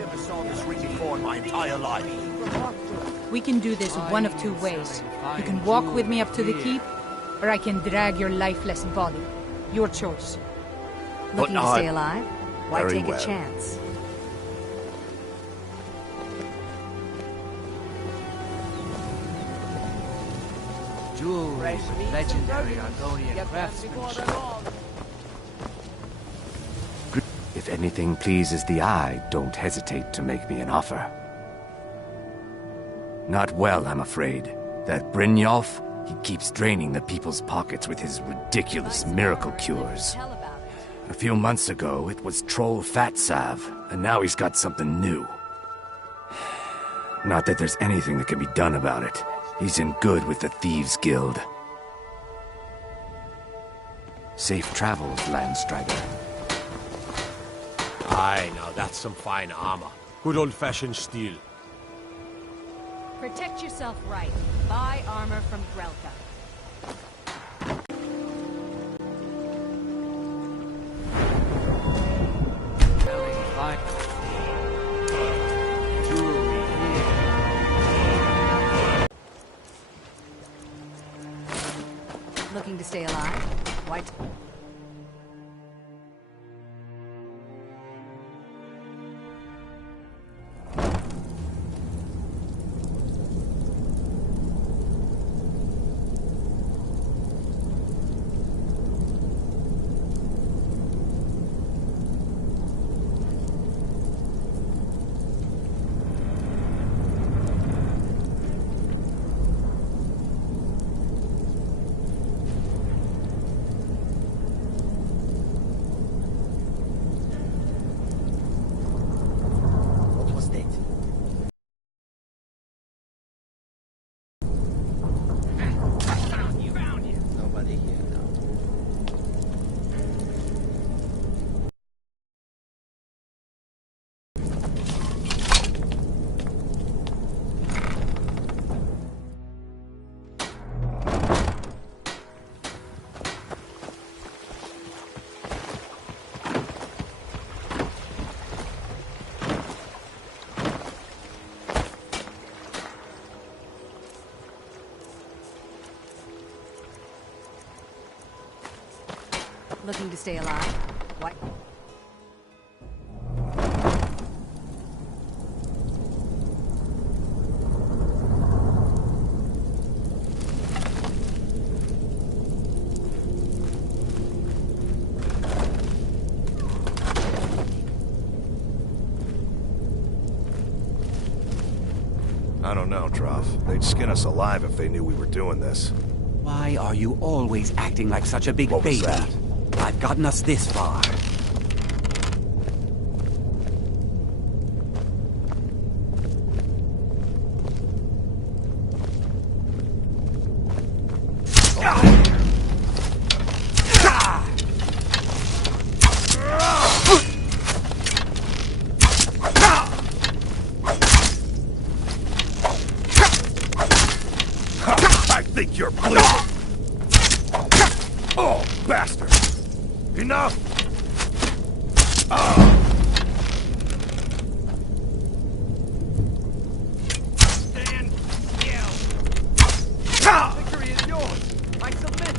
Never saw this ring before in my entire life. We can do this one of two ways. You can walk with me up to the keep, or I can drag your lifeless body. Your choice. Looking to stay alive? Why Very take well. a chance? Jewelry with legendary Argonian craftsmanship. If anything pleases the eye, don't hesitate to make me an offer. Not well, I'm afraid. That Brynjolf, he keeps draining the people's pockets with his ridiculous miracle cures. A few months ago, it was Troll Fatsav, and now he's got something new. Not that there's anything that can be done about it. He's in good with the Thieves' Guild. Safe travels, Landstrider. Aye, now that's some fine armor. Good old-fashioned steel. Protect yourself right. Buy armor from Grelka. Selling fine jewelry here. Looking to stay alive? Why? Looking to stay alive? What? I don't know, Droff. They'd skin us alive if they knew we were doing this. Why are you always acting like such a big What was baby? that? I've gotten us this far. I think you're bleeding! Oh, bastard! Enough! Stand still. Victory is yours. I submit.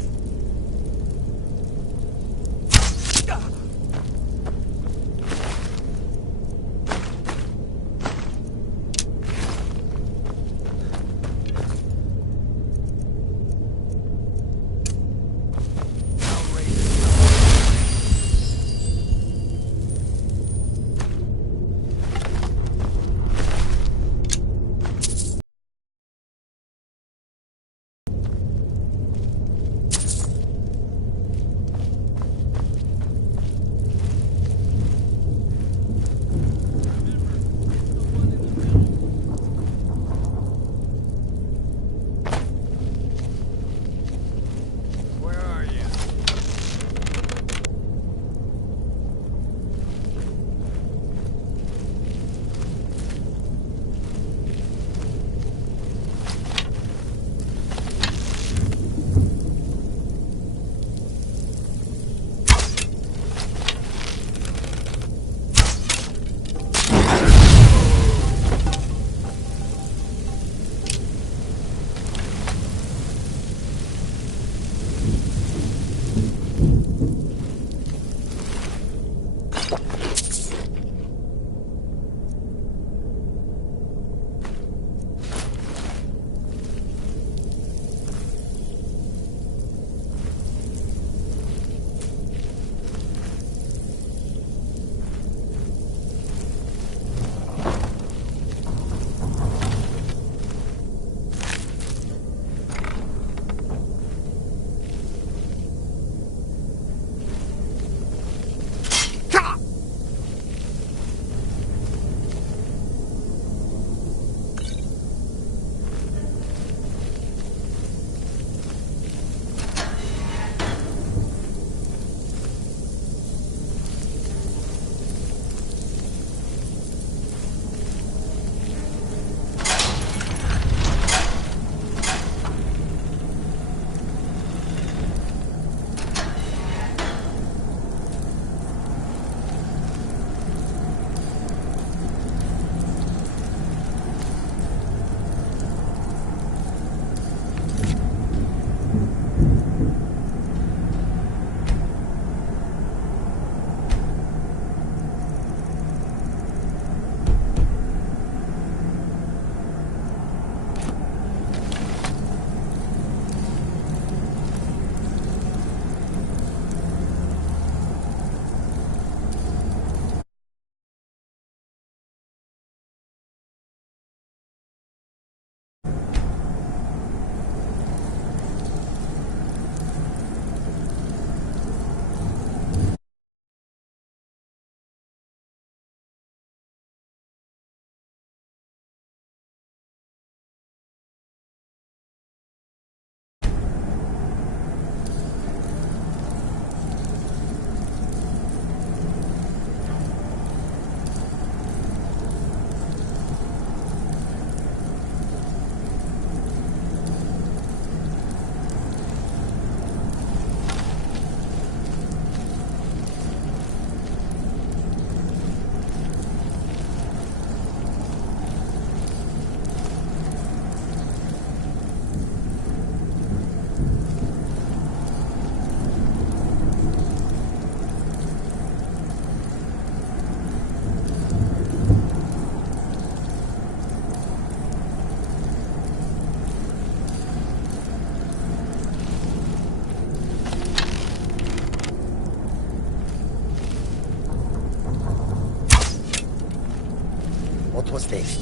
was this?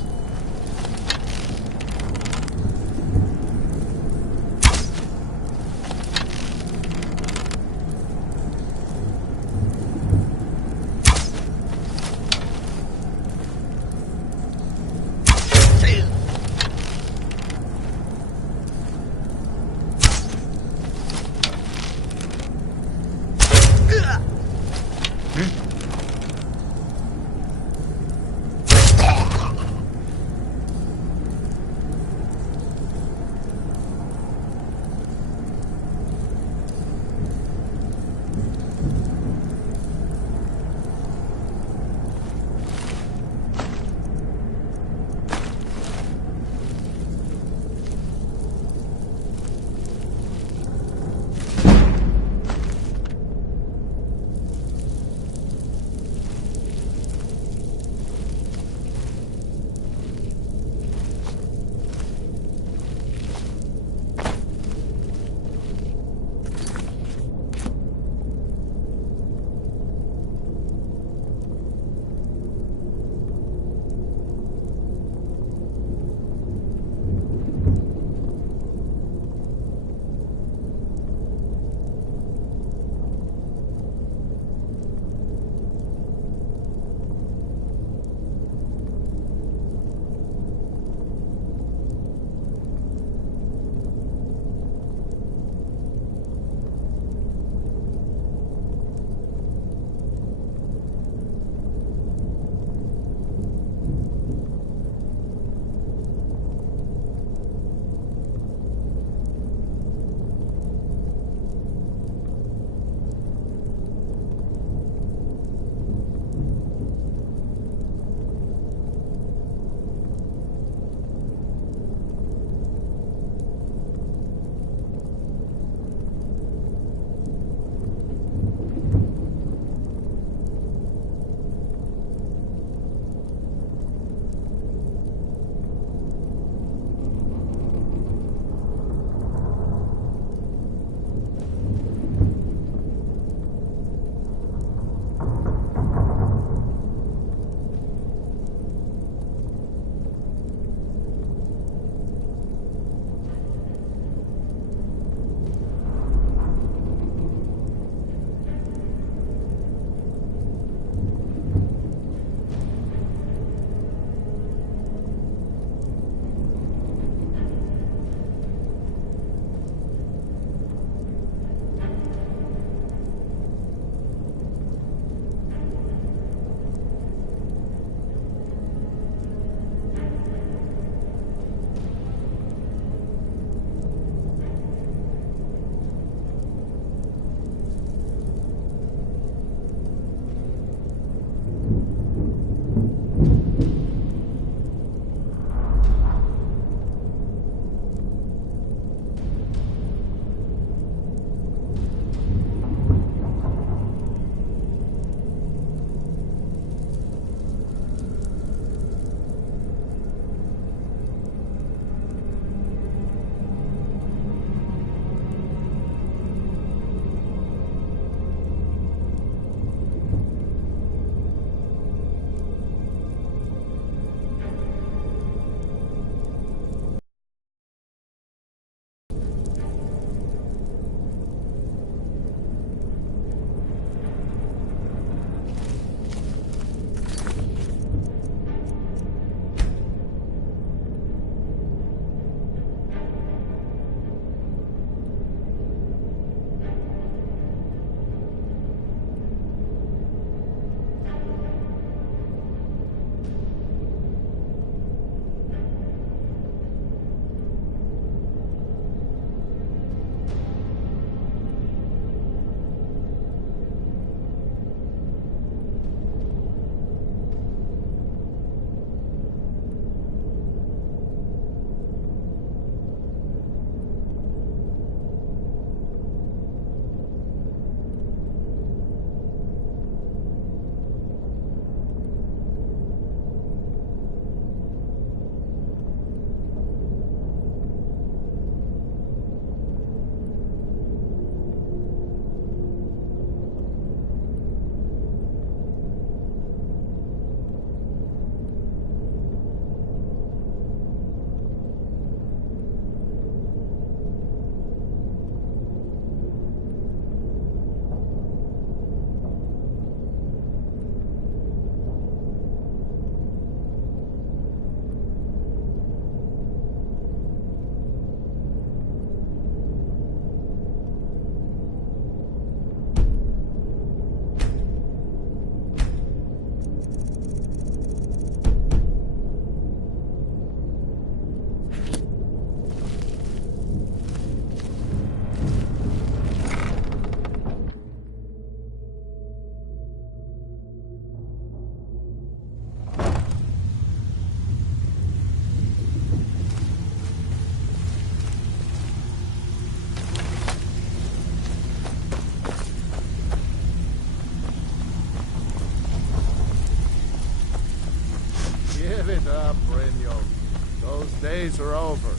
days are over.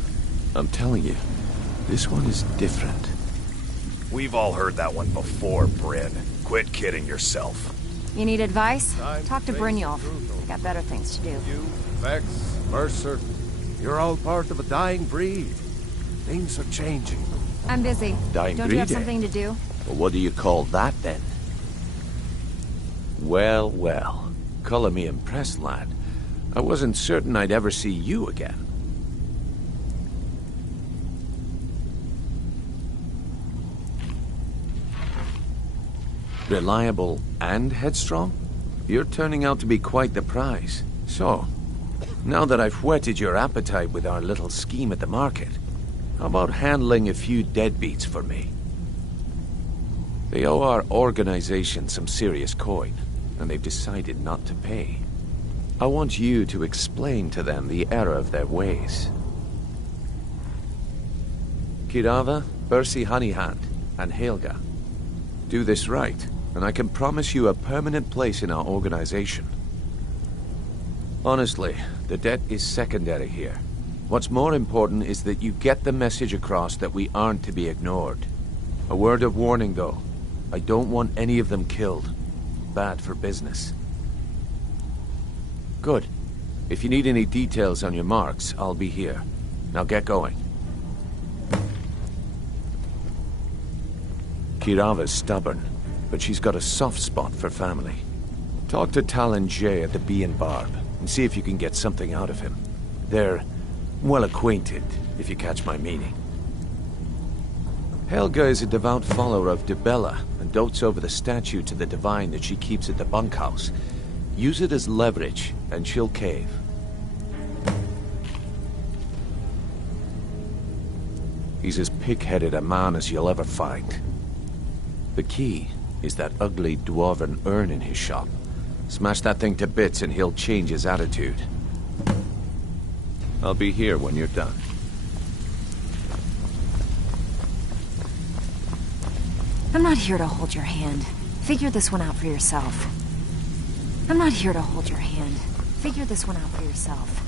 I'm telling you, this one is different. We've all heard that one before, Bryn. Quit kidding yourself. You need advice? Time Talk to face Brynjolf. the truth. I got better things to do. You, Vex, Mercer, you're all part of a dying breed. Things are changing. I'm busy. Dying Don't you have breed, eh? something to do? Well, what do you call that, then? Well, well. Color me impressed, lad. I wasn't certain I'd ever see you again. Reliable and headstrong? You're turning out to be quite the prize. So, now that I've whetted your appetite with our little scheme at the market, how about handling a few deadbeats for me? They owe our organization some serious coin, and they've decided not to pay. I want you to explain to them the error of their ways. Kirava, Bersi Honeyhand, and Helga. Do this right, and I can promise you a permanent place in our organization. Honestly, the debt is secondary here. What's more important is that you get the message across that we aren't to be ignored. A word of warning, though. I don't want any of them killed. Bad for business. Good. If you need any details on your marks, I'll be here. Now get going. Kirava's stubborn, but she's got a soft spot for family. Talk to Talon Jay at the Bee and Barb, and see if you can get something out of him. They're well acquainted, if you catch my meaning. Helga is a devout follower of Dibella, and dotes over the statue to the Divine that she keeps at the bunkhouse. Use it as leverage, and she'll cave. He's as pig-headed a man as you'll ever find. The key is that ugly dwarven urn in his shop. Smash that thing to bits and he'll change his attitude. I'll be here when you're done. I'm not here to hold your hand. Figure this one out for yourself. I'm not here to hold your hand. Figure this one out for yourself.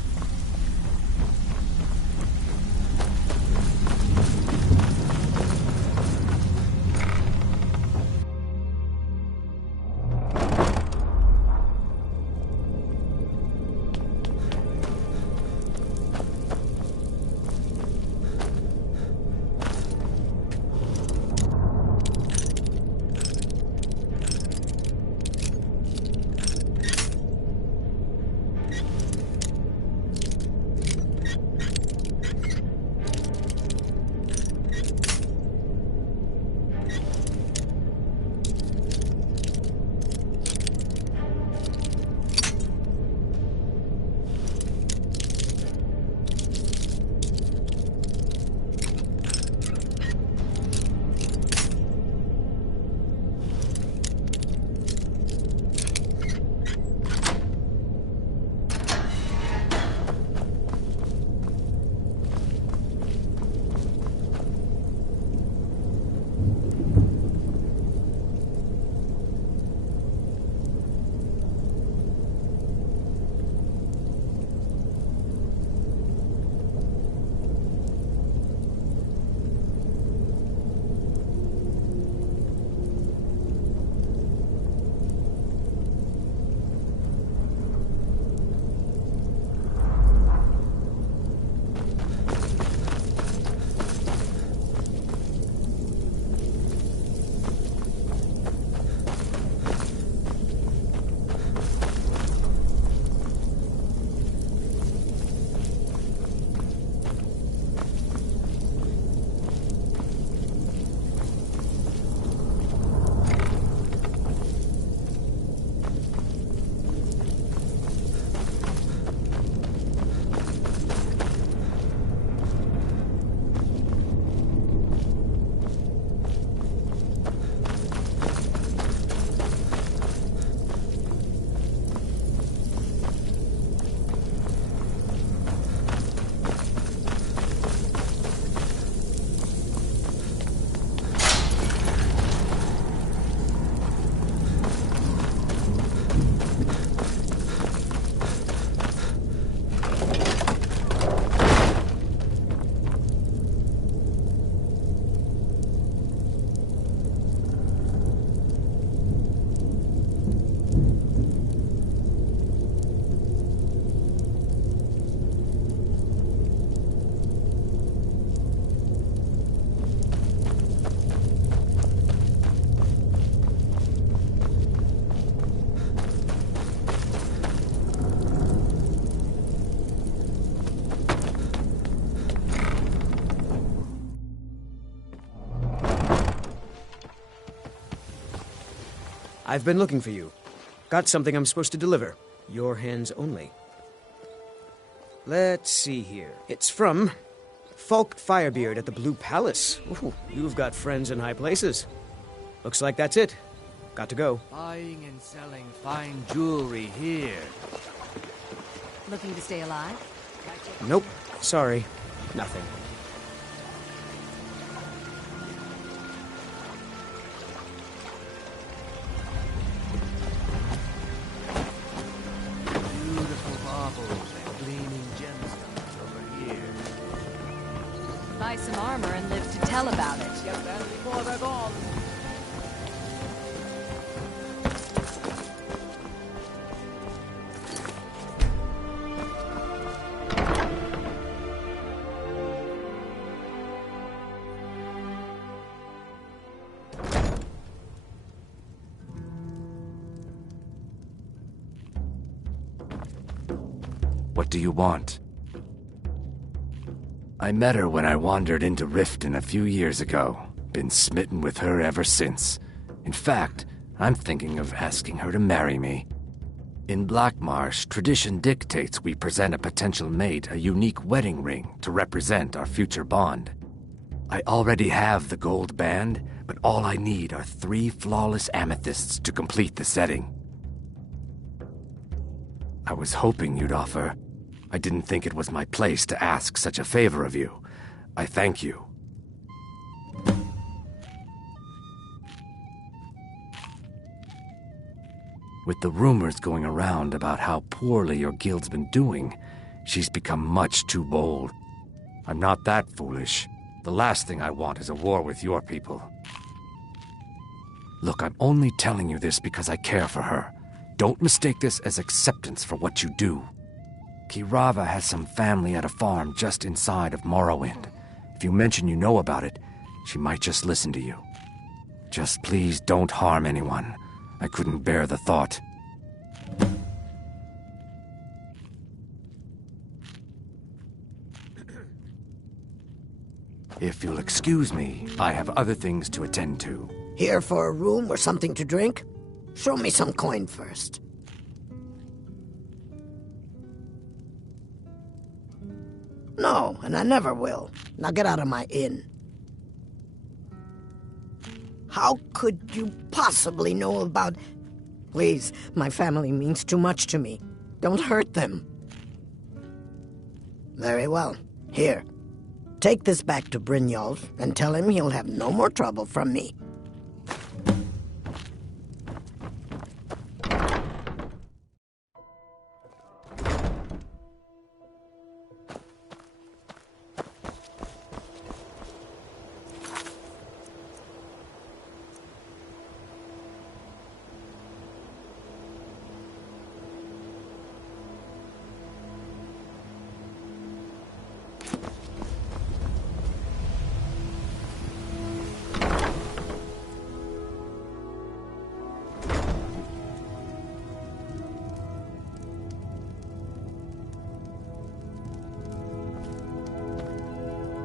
I've been looking for you. Got something I'm supposed to deliver. Your hands only. Let's see here. It's from Falk Firebeard at the Blue Palace. Ooh, you've got friends in high places. Looks like that's it. Got to go. Buying and selling fine jewelry here. Looking to stay alive? Nope. Sorry. Nothing. Beautiful baubles and gleaming gemstones over here. Buy some armor and live to tell about it. Get them before they're gone. What do you want? I met her when I wandered into Riften a few years ago. Been smitten with her ever since. In fact, I'm thinking of asking her to marry me. In Blackmarsh, tradition dictates we present a potential mate a unique wedding ring to represent our future bond. I already have the gold band, but all I need are 3 flawless amethysts to complete the setting. I was hoping you'd offer. I didn't think it was my place to ask such a favor of you. I thank you. With the rumors going around about how poorly your guild's been doing, she's become much too bold. I'm not that foolish. The last thing I want is a war with your people. Look, I'm only telling you this because I care for her. Don't mistake this as acceptance for what you do. Kirava has some family at a farm just inside of Morrowind. If you mention you know about it, she might just listen to you. Just please don't harm anyone. I couldn't bear the thought. If you'll excuse me, I have other things to attend to. Here for a room or something to drink? Show me some coin first. No, and I never will. Now get out of my inn. How could you possibly know about... Please, my family means too much to me. Don't hurt them. Very well. Here. Take this back to Brynjolf and tell him he'll have no more trouble from me.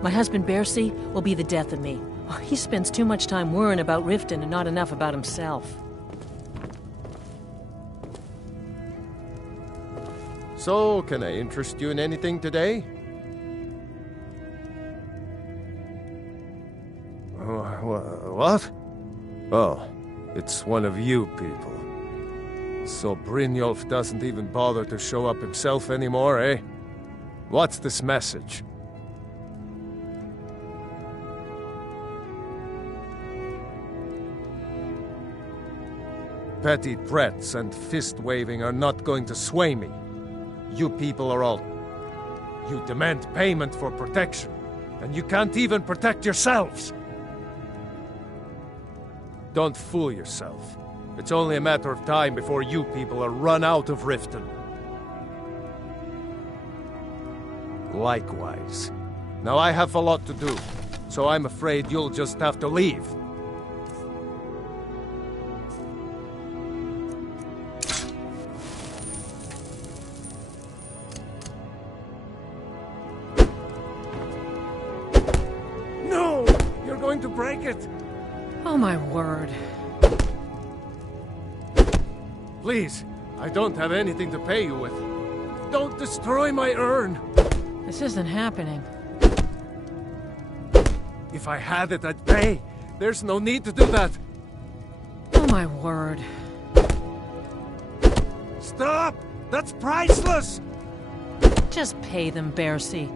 My husband Bercy will be the death of me. He spends too much time worrying about Riften and not enough about himself. So, can I interest you in anything today? What? Oh, it's one of you people. So Brynjolf doesn't even bother to show up himself anymore, eh? What's this message? Petty threats and fist-waving are not going to sway me. You people are all... You demand payment for protection, and you can't even protect yourselves! Don't fool yourself. It's only a matter of time before you people are run out of Riften. Likewise. Now I have a lot to do, so I'm afraid you'll just have to leave. To break it. Oh my word. Please, I don't have anything to pay you with. Don't destroy my urn! This isn't happening. If I had it, I'd pay. There's no need to do that. Oh my word. Stop! That's priceless! Just pay them, Bercy.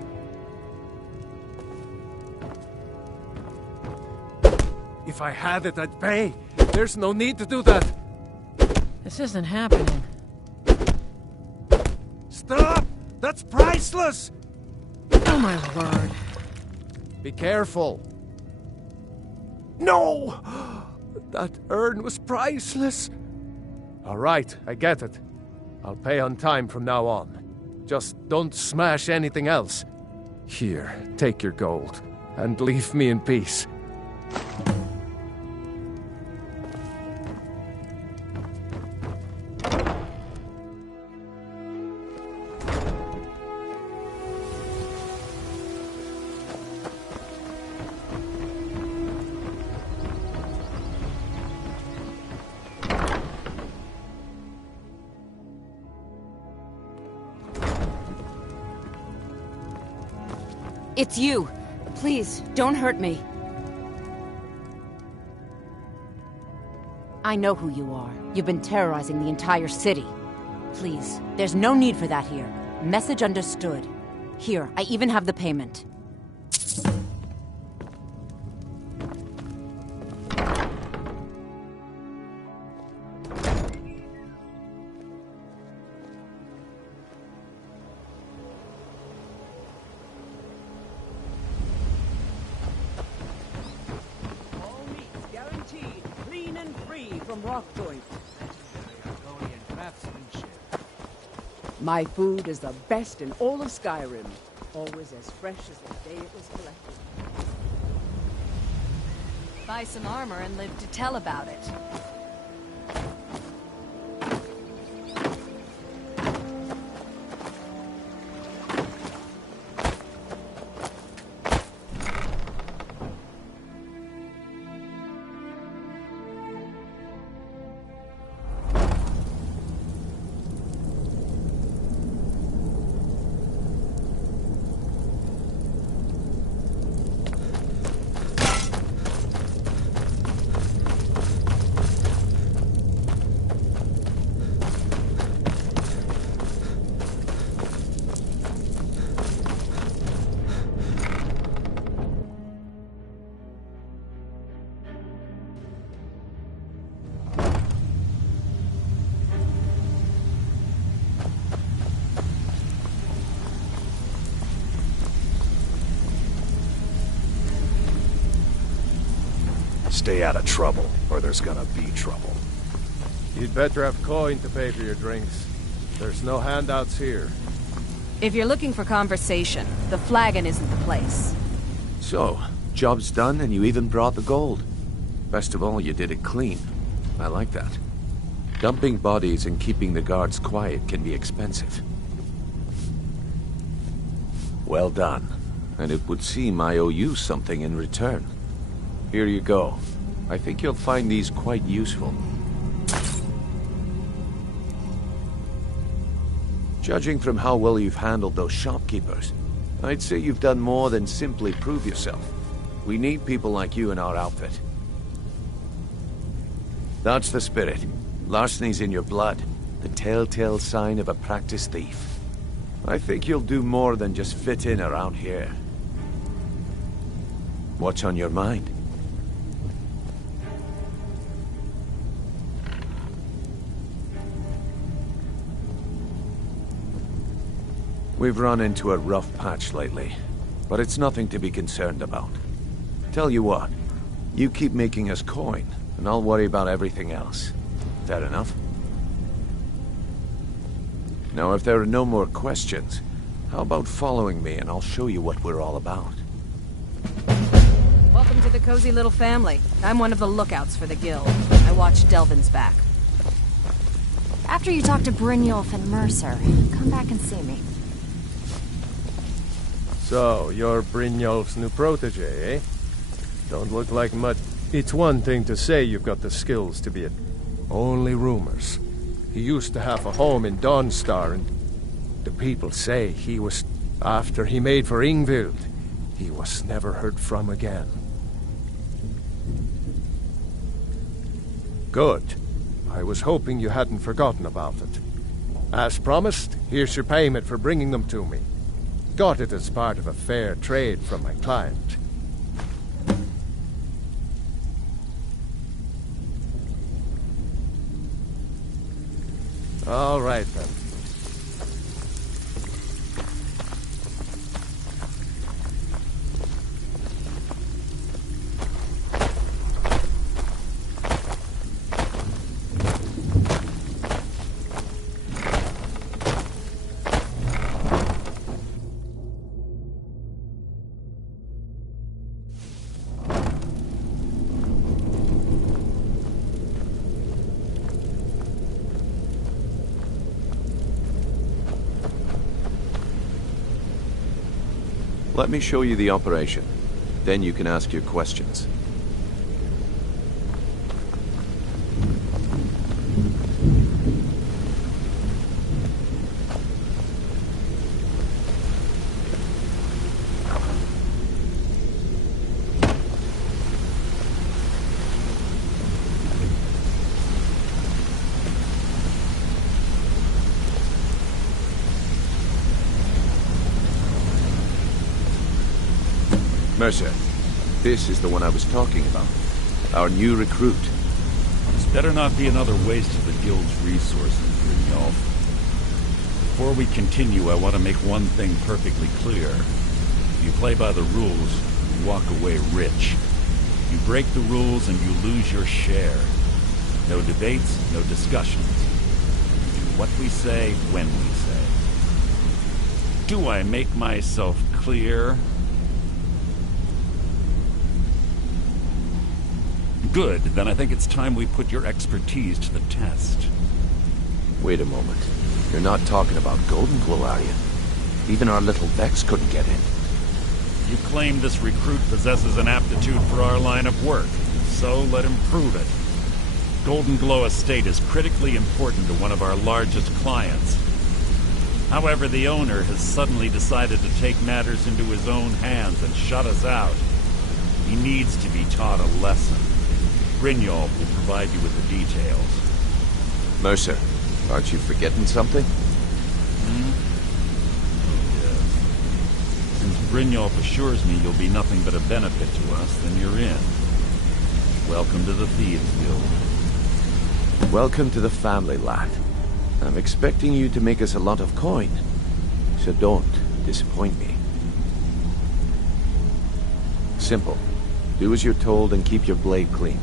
If I had it, I'd pay. There's no need to do that. This isn't happening. Stop! That's priceless! Oh my word. Be careful. No! That urn was priceless. All right, I get it. I'll pay on time from now on. Just don't smash anything else. Here, take your gold, and leave me in peace. It's you. Please, don't hurt me. I know who you are. You've been terrorizing the entire city. Please, there's no need for that here. Message understood. Here, I even have the payment. My food is the best in all of Skyrim. Always as fresh as the day it was collected. Buy some armor and live to tell about it. Stay out of trouble, or there's gonna be trouble. You'd better have coin to pay for your drinks. There's no handouts here. If you're looking for conversation, the Flagon isn't the place. So, job's done and you even brought the gold. Best of all, you did it clean. I like that. Dumping bodies and keeping the guards quiet can be expensive. Well done. And it would seem I owe you something in return. Here you go. I think you'll find these quite useful. Judging from how well you've handled those shopkeepers, I'd say you've done more than simply prove yourself. We need people like you in our outfit. That's the spirit. Larceny's in your blood, the telltale sign of a practiced thief. I think you'll do more than just fit in around here. What's on your mind? We've run into a rough patch lately, but it's nothing to be concerned about. Tell you what, you keep making us coin, and I'll worry about everything else. Fair enough? Now, if there are no more questions, how about following me and I'll show you what we're all about. Welcome to the cozy little family. I'm one of the lookouts for the guild. I watch Delvin's back. After you talk to Brynjolf and Mercer, come back and see me. So, you're Brynjolf's new protege, eh? Don't look like much. It's one thing to say you've got the skills to be it. Only rumors. He used to have a home in Dawnstar, and the people say he was... After he made for Ingvild, he was never heard from again. Good. I was hoping you hadn't forgotten about it. As promised, here's your payment for bringing them to me. Got it as part of a fair trade from my client. All right, then. Let me show you the operation. Then you can ask your questions. Mercer, this is the one I was talking about. Our new recruit. This better not be another waste of the Guild's resources, Brynjolf. Before we continue, I want to make one thing perfectly clear. If you play by the rules, you walk away rich. You break the rules and you lose your share. No debates, no discussions. Do what we say, when we say. Do I make myself clear? Good, then I think it's time we put your expertise to the test. Wait a moment. You're not talking about Goldenglow, are you? Even our little Vex couldn't get in. You claim this recruit possesses an aptitude for our line of work, so let him prove it. Goldenglow Estate is critically important to one of our largest clients. However, the owner has suddenly decided to take matters into his own hands and shut us out. He needs to be taught a lesson. Brynjolf will provide you with the details. Mercer, aren't you forgetting something? Oh, yes. Since Brynjolf assures me you'll be nothing but a benefit to us, then you're in. Welcome to the Thieves Guild. Welcome to the family, lad. I'm expecting you to make us a lot of coin. So don't disappoint me. Simple. Do as you're told and keep your blade clean.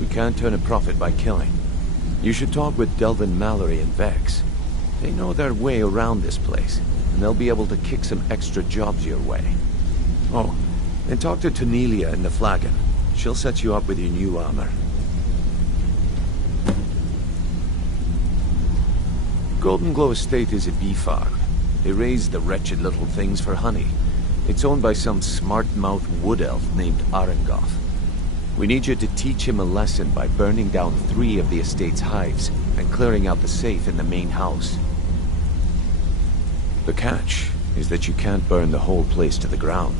We can't turn a profit by killing. You should talk with Delvin Mallory and Vex. They know their way around this place, and they'll be able to kick some extra jobs your way. Oh, and talk to Tanelia in the Flagon. She'll set you up with your new armor. Goldenglow Estate is a bee farm. They raise the wretched little things for honey. It's owned by some smart-mouthed wood elf named Arengoth. We need you to teach him a lesson by burning down 3 of the estate's hives and clearing out the safe in the main house. The catch is that you can't burn the whole place to the ground.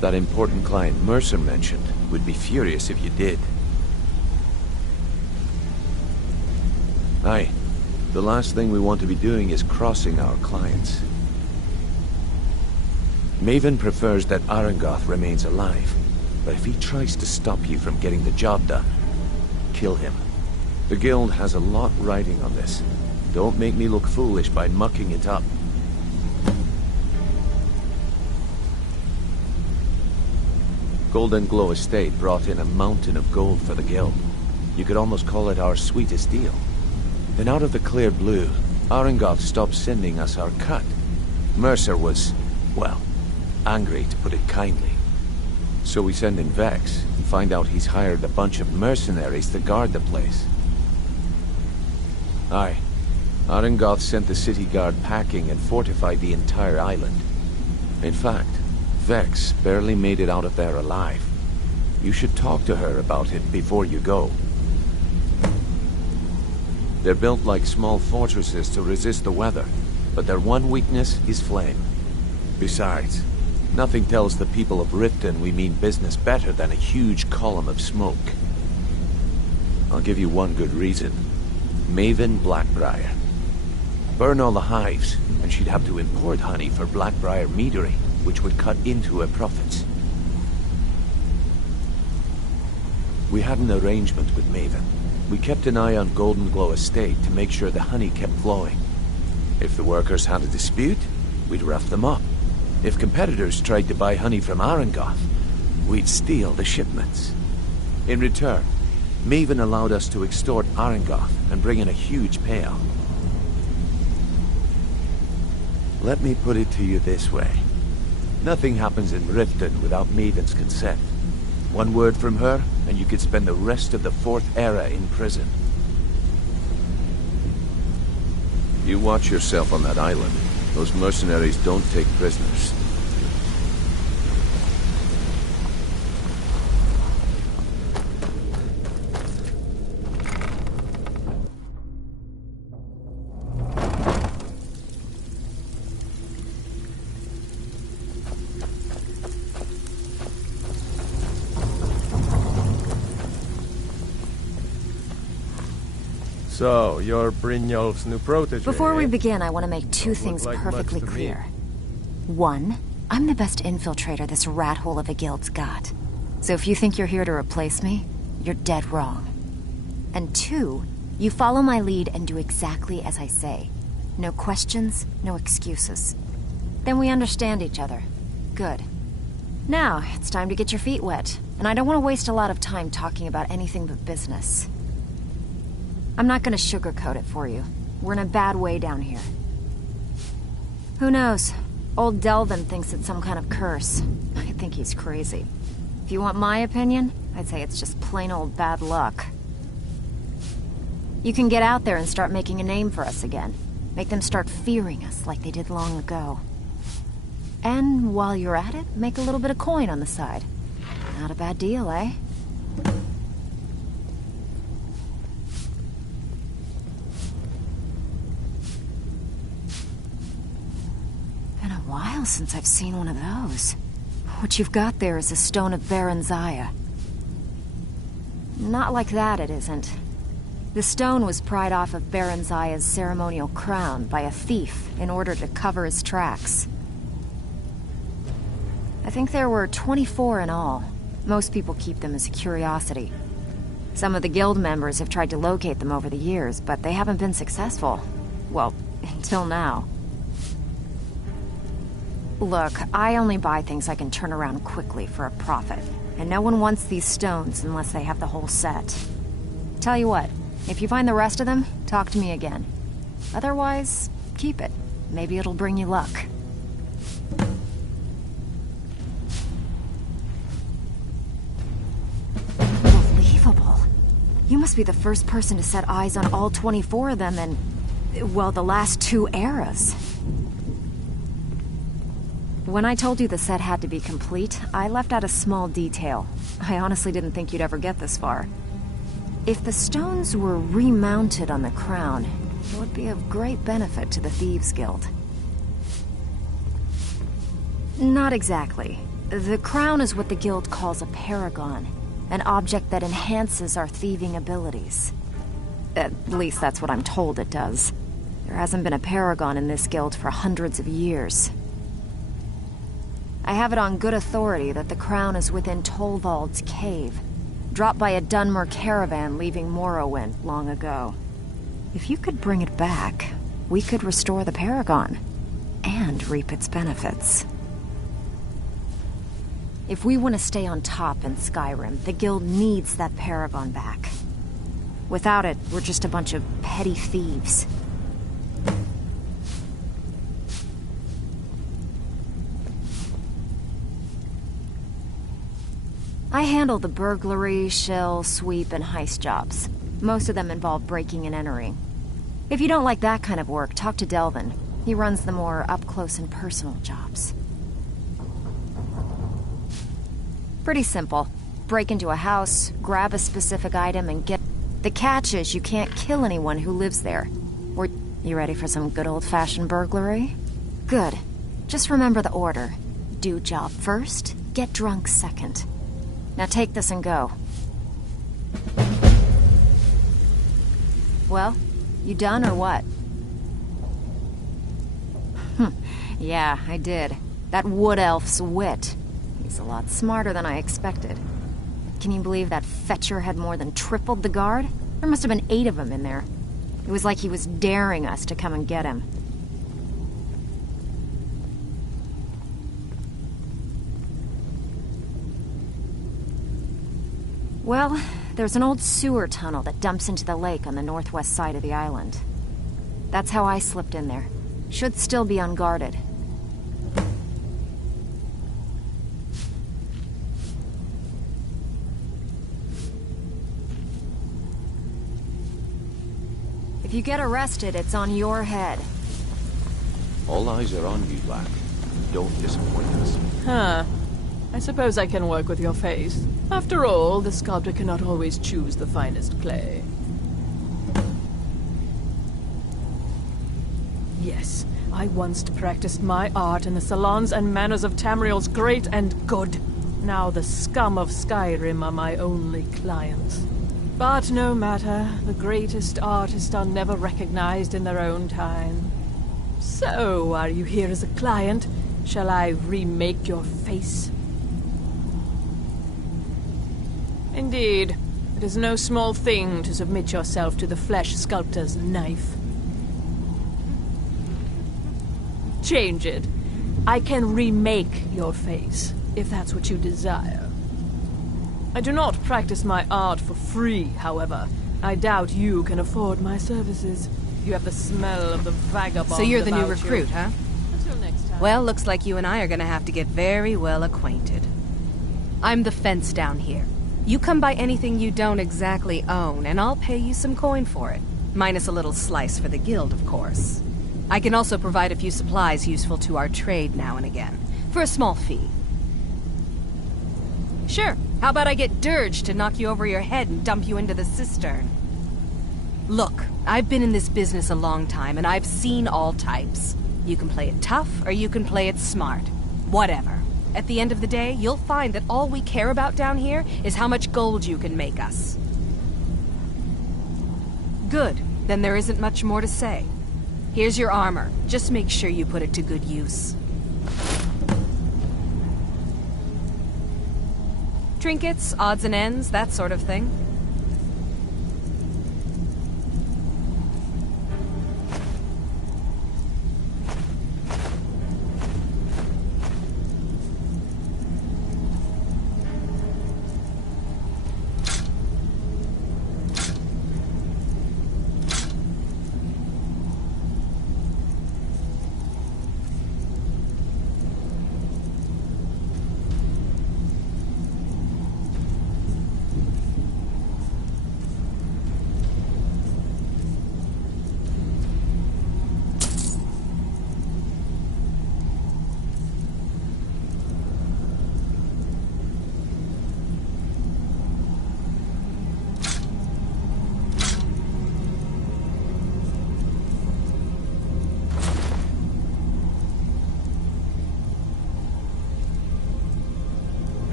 That important client Mercer mentioned would be furious if you did. Aye. The last thing we want to be doing is crossing our clients. Maven prefers that Arengoth remains alive. But if he tries to stop you from getting the job done, kill him. The Guild has a lot riding on this. Don't make me look foolish by mucking it up. Goldenglow Estate brought in a mountain of gold for the Guild. You could almost call it our sweetest deal. Then out of the clear blue, Arengoth stopped sending us our cut. Mercer was, well, angry to put it kindly. So we send in Vex and find out he's hired a bunch of mercenaries to guard the place. Aye. Arengoth sent the city guard packing and fortified the entire island. In fact, Vex barely made it out of there alive. You should talk to her about it before you go. They're built like small fortresses to resist the weather, but their one weakness is flame. Besides, nothing tells the people of Riften we mean business better than a huge column of smoke. I'll give you one good reason. Maven Blackbriar. Burn all the hives, and she'd have to import honey for Blackbriar meadery, which would cut into her profits. We had an arrangement with Maven. We kept an eye on Golden Glow Estate to make sure the honey kept flowing. If the workers had a dispute, we'd rough them up. If competitors tried to buy honey from Arangoth, we'd steal the shipments. In return, Maven allowed us to extort Arangoth and bring in a huge payout. Let me put it to you this way. Nothing happens in Riften without Maven's consent. One word from her, and you could spend the rest of the Fourth Era in prison. You watch yourself on that island. Those mercenaries don't take prisoners. So, you're Brynjolf's new protege. Before we eh? begin, I want to make two things like perfectly much to clear. One, I'm the best infiltrator this rat hole of a guild's got. So if you think you're here to replace me, you're dead wrong. And two, you follow my lead and do exactly as I say. No questions, no excuses. Then we understand each other. Good. Now, it's time to get your feet wet. And I don't want to waste a lot of time talking about anything but business. I'm not gonna sugarcoat it for you. We're in a bad way down here. Who knows? Old Delvin thinks it's some kind of curse. I think he's crazy. If you want my opinion, I'd say it's just plain old bad luck. You can get out there and start making a name for us again. Make them start fearing us like they did long ago. And while you're at it, make a little bit of coin on the side. Not a bad deal, eh? While since I've seen one of those. What you've got there is a stone of Baron Zaya. Not like that, it isn't. The stone was pried off of Baron Zaya's ceremonial crown by a thief in order to cover his tracks. I think there were 24 in all. Most people keep them as a curiosity. Some of the guild members have tried to locate them over the years, but they haven't been successful. Well, until now. Look, I only buy things I can turn around quickly for a profit. And no one wants these stones unless they have the whole set. Tell you what, if you find the rest of them, talk to me again. Otherwise, keep it. Maybe it'll bring you luck. Unbelievable. You must be the first person to set eyes on all 24 of them in, well, the last 2 eras. When I told you the set had to be complete, I left out a small detail. I honestly didn't think you'd ever get this far. If the stones were remounted on the crown, it would be of great benefit to the Thieves Guild. Not exactly. The crown is what the guild calls a paragon, an object that enhances our thieving abilities. At least that's what I'm told it does. There hasn't been a paragon in this guild for hundreds of years. I have it on good authority that the crown is within Tolvald's cave, dropped by a Dunmer caravan leaving Morrowind long ago. If you could bring it back, we could restore the paragon, and reap its benefits. If we want to stay on top in Skyrim, the guild needs that paragon back. Without it, we're just a bunch of petty thieves. I handle the burglary, shill, sweep, and heist jobs. Most of them involve breaking and entering. If you don't like that kind of work, talk to Delvin. He runs the more up-close and personal jobs. Pretty simple. Break into a house, grab a specific item, and get... The catch is you can't kill anyone who lives there. Or, you ready for some good old-fashioned burglary? Good. Just remember the order. Do job first, get drunk second. Now take this and go. Well, you done or what? Yeah, I did. That wood elf's wit. He's a lot smarter than I expected. Can you believe that fetcher had more than tripled the guard? There must have been 8 of them in there. It was like he was daring us to come and get him. Well, there's an old sewer tunnel that dumps into the lake on the northwest side of the island. That's how I slipped in there. Should still be unguarded. If you get arrested, it's on your head. All eyes are on you, Black. Don't disappoint us. Huh. I suppose I can work with your face. After all, the sculptor cannot always choose the finest clay. Yes, I once practiced my art in the salons and manners of Tamriel's great and good. Now the scum of Skyrim are my only clients. But no matter, the greatest artists are never recognized in their own time. So, are you here as a client? Shall I remake your face? Indeed, it is no small thing to submit yourself to the flesh sculptor's knife. Change it. I can remake your face, if that's what you desire. I do not practice my art for free, however. I doubt you can afford my services. You have the smell of the vagabond. So you're the new about recruit, you. huh? Until next time. Well, looks like you and I are gonna have to get very well acquainted. I'm the fence down here. You come by anything you don't exactly own, and I'll pay you some coin for it. Minus a little slice for the guild, of course. I can also provide a few supplies useful to our trade now and again, for a small fee. Sure, how about I get Dirge to knock you over your head and dump you into the cistern? Look, I've been in this business a long time, and I've seen all types. You can play it tough, or you can play it smart. Whatever. At the end of the day, you'll find that all we care about down here is how much gold you can make us. Good. Then there isn't much more to say. Here's your armor. Just make sure you put it to good use. Trinkets, odds and ends, that sort of thing.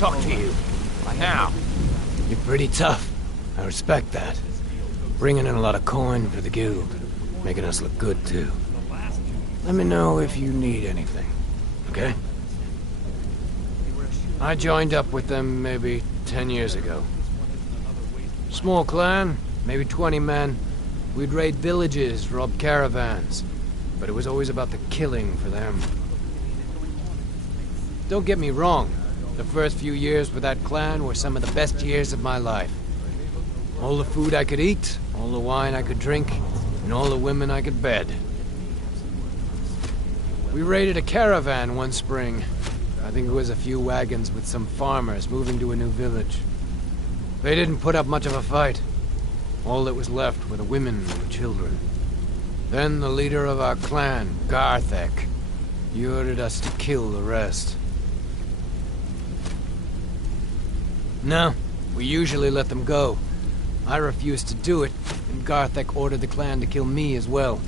talk to you. Now. You're pretty tough. I respect that. Bringing in a lot of coin for the guild. Making us look good, too. Let me know if you need anything, okay? I joined up with them maybe 10 years ago. Small clan, maybe 20 men. We'd raid villages, rob caravans. But it was always about the killing for them. Don't get me wrong. The first few years with that clan were some of the best years of my life. All the food I could eat, all the wine I could drink, and all the women I could bed. We raided a caravan one spring. I think it was a few wagons with some farmers moving to a new village. They didn't put up much of a fight. All that was left were the women and the children. Then the leader of our clan, Garthek, he ordered us to kill the rest. No, we usually let them go. I refused to do it, and Garthek ordered the clan to kill me as well.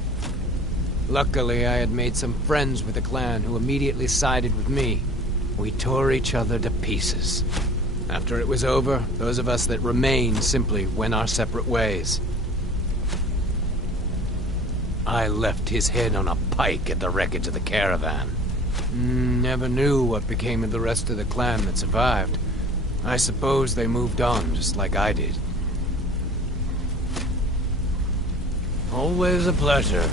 Luckily, I had made some friends with the clan who immediately sided with me. We tore each other to pieces. After it was over, those of us that remained simply went our separate ways. I left his head on a pike at the wreckage of the caravan. Never knew what became of the rest of the clan that survived. I suppose they moved on, just like I did. Always a pleasure.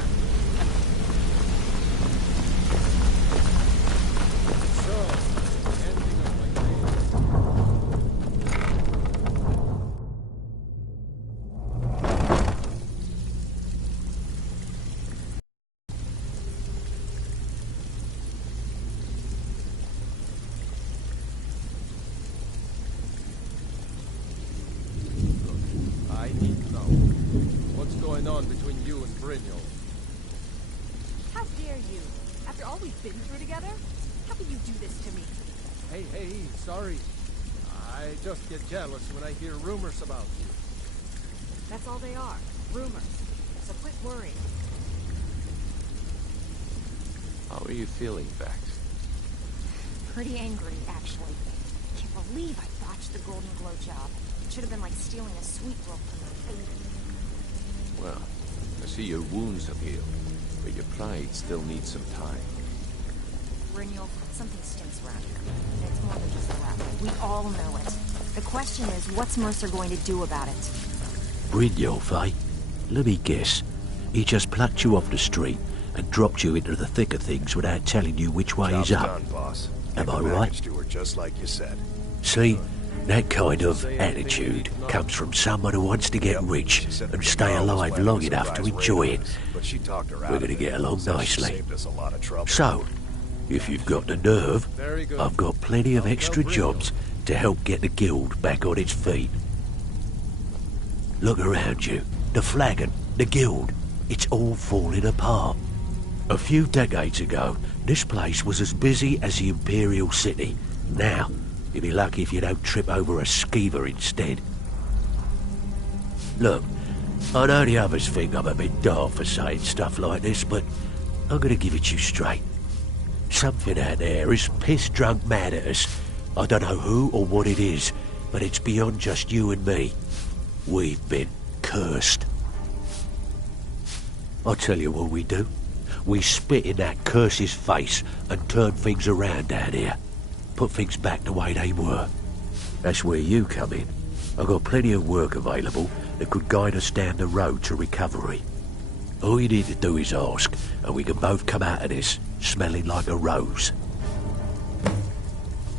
Between you and Brynjolf. How dare you? After all we've been through together? How can you do this to me? Hey, sorry. I just get jealous when I hear rumors about you. That's all they are. Rumors. So quit worrying. How are you feeling, Vex? Pretty angry, actually. Can't believe I botched the Golden Glow job. It should have been like stealing a sweet roll from my baby. Well, I see your wounds have healed, but your pride still needs some time. Brynjolf, something stinks around here. And it's more than just a rat. We all know it. The question is, what's Mercer going to do about it? Brynjolf, eh? Let me guess. He just plucked you off the street and dropped you into the thick of things without telling you which way Job's is up. done, boss. Am I Give the right? package to her just like you said. See? That kind of attitude comes from someone who wants to get rich and stay alive long enough to enjoy it. We're going to get along nicely. So, if you've got the nerve, I've got plenty of extra jobs to help get the guild back on its feet. Look around you. The flagon, the guild, it's all falling apart. A few decades ago, this place was as busy as the Imperial City. Now, you'd be lucky if you don't trip over a skeever instead. Look, I know the others think I'm a bit daft for saying stuff like this, but I'm gonna give it you straight. Something out there is piss-drunk mad at us. I don't know who or what it is, but it's beyond just you and me. We've been cursed. I'll tell you what we do. We spit in that curse's face and turn things around down here. Put things back the way they were. That's where you come in. I've got plenty of work available that could guide us down the road to recovery. All you need to do is ask, and we can both come out of this smelling like a rose.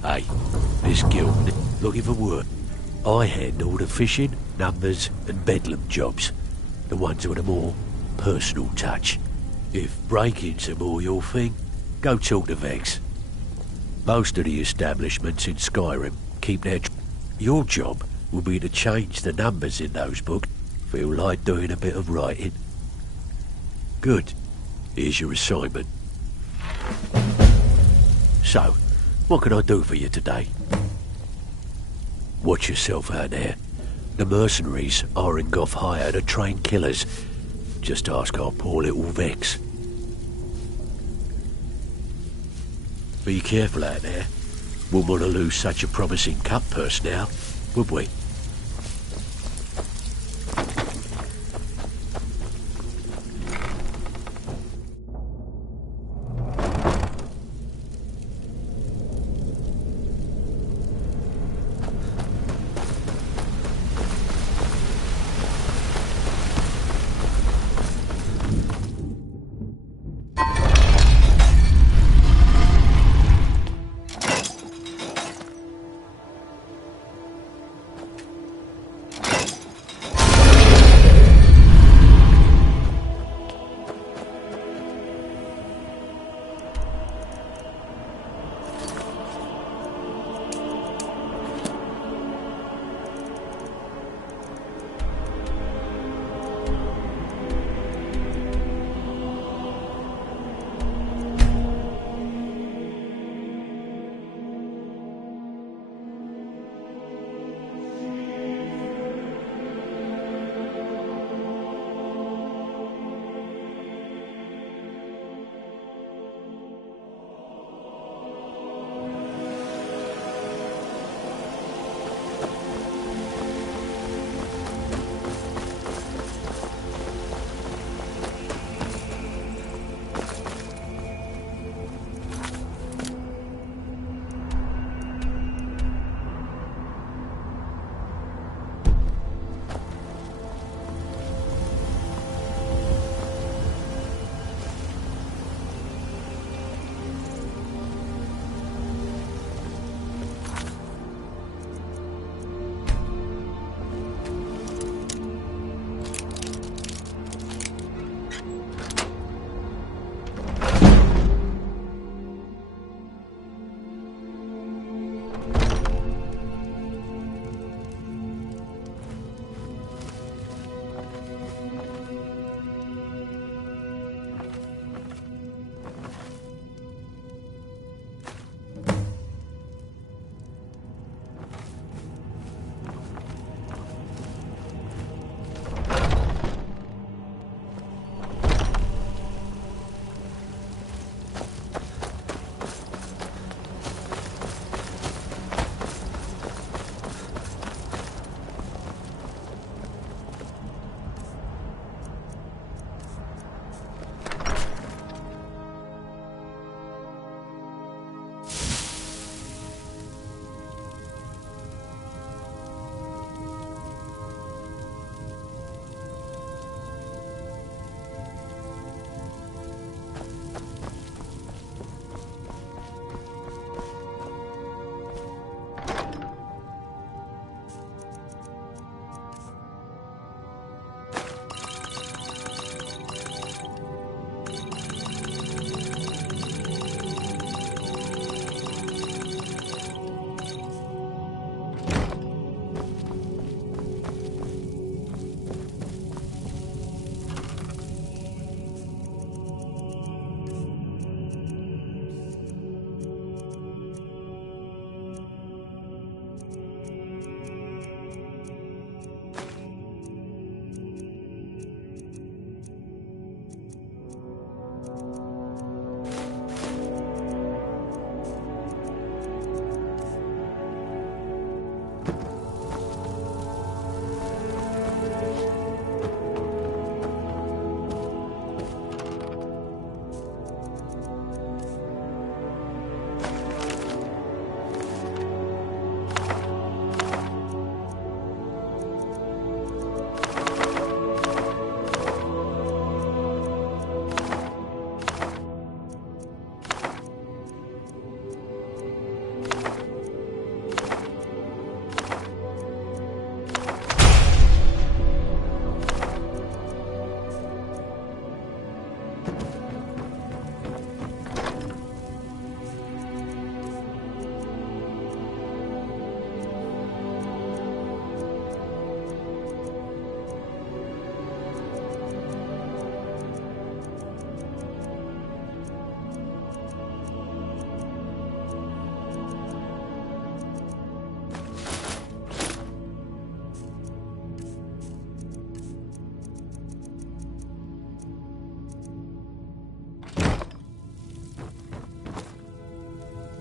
Hey, this guild looking for work. I handle the fishing, numbers, and bedlam jobs. The ones with a more personal touch. If breaking's more your thing, go talk to Vex. Most of the establishments in Skyrim keep their... Your job will be to change the numbers in those books. Feel like doing a bit of writing? Good. Here's your assignment. So, what can I do for you today? Watch yourself out there. The mercenaries are in Goth hire to train killers. Just ask our poor little Vex. Be careful out there. Wouldn't want to lose such a promising cut purse now, would we?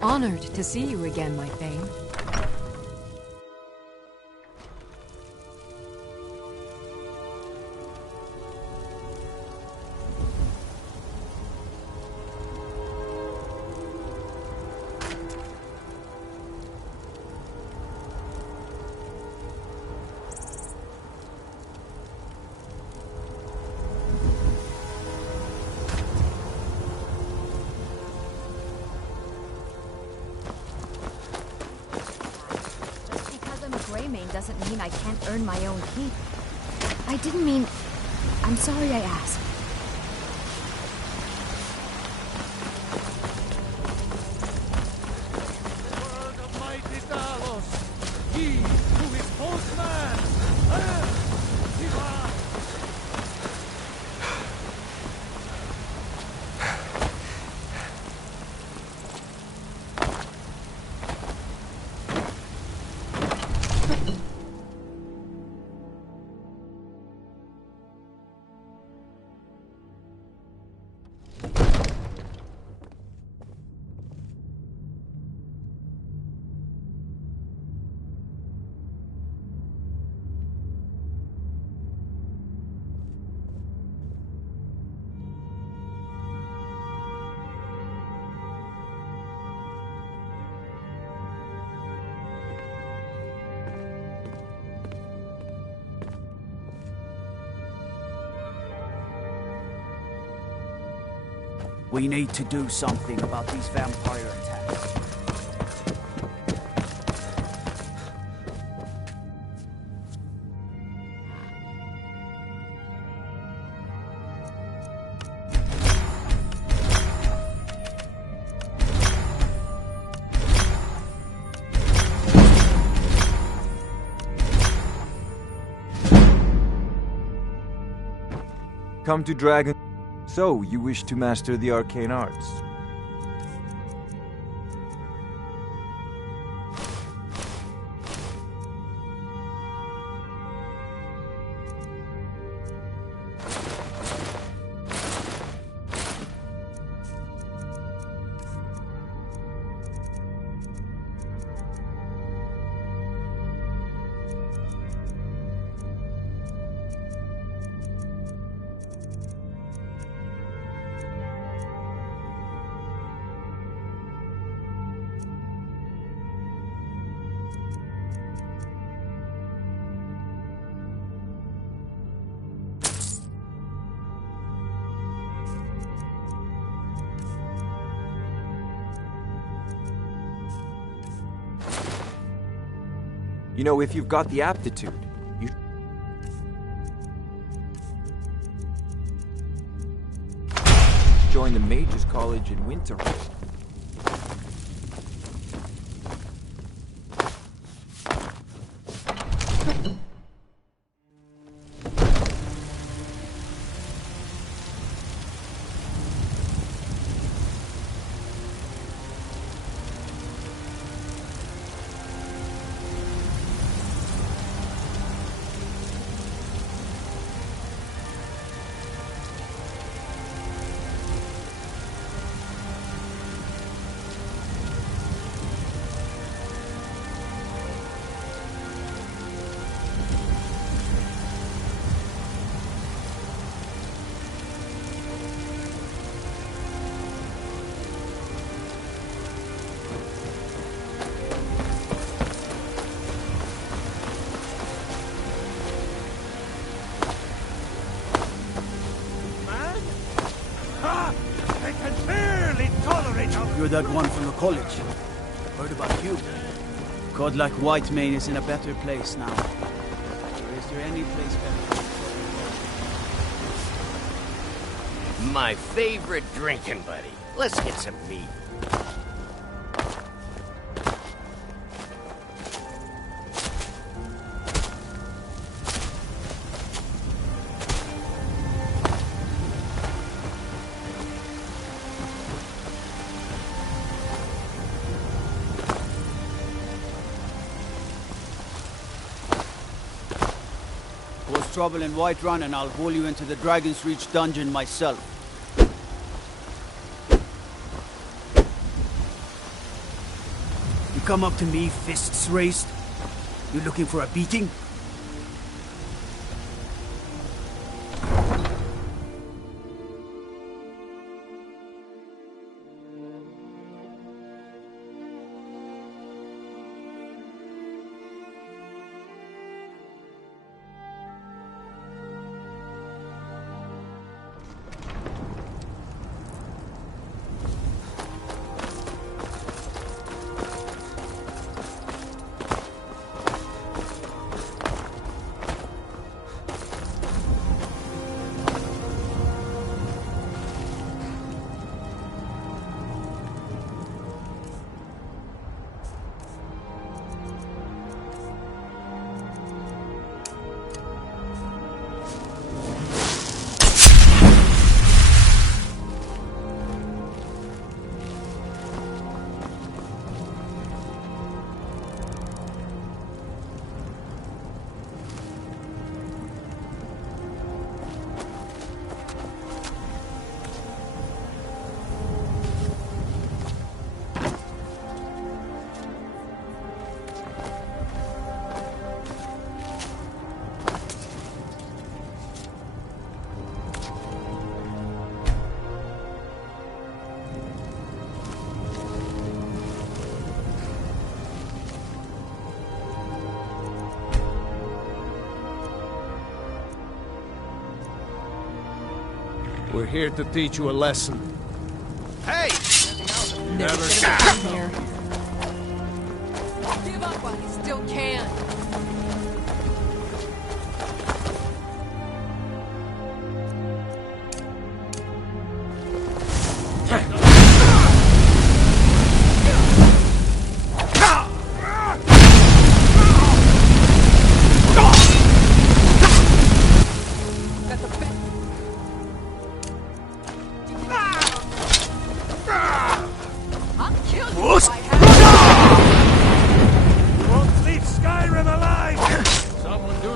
Honored to see you again, my Thane. Doesn't mean I can't earn my own keep. I didn't mean... I'm sorry I asked. Word of mighty Talos, he who is postman! Viva! We need to do something about these vampire attacks. Come to Dragon... So, you wish to master the arcane arts? You know, if you've got the aptitude, you... join the Mages College in Winterhold. You're that one from the college. Heard about you. Godlike Whitemane is in a better place now. Or is there any place better? My favorite drinking buddy. Let's get some meat. Cause trouble in Whiterun and I'll haul you into the Dragon's Reach dungeon myself. You come up to me, fists raised? You looking for a beating? We're here to teach you a lesson. Hey! Never Here. Give up while you still can. Won't leave Skyrim alive! Someone do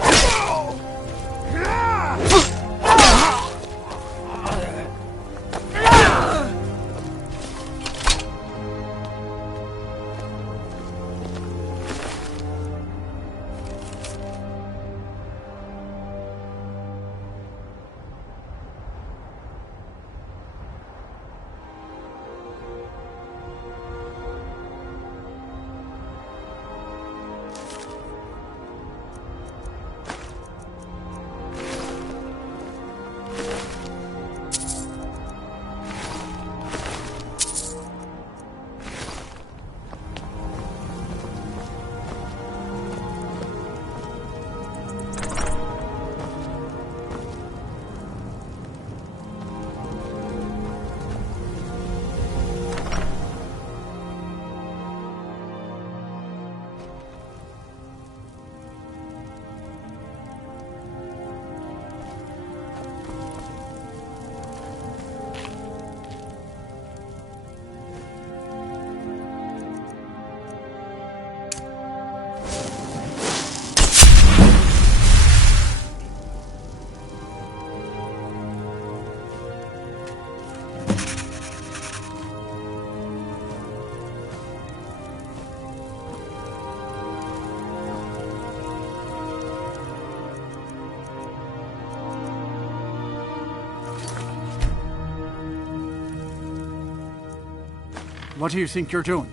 What do you think you're doing?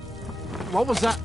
What was that?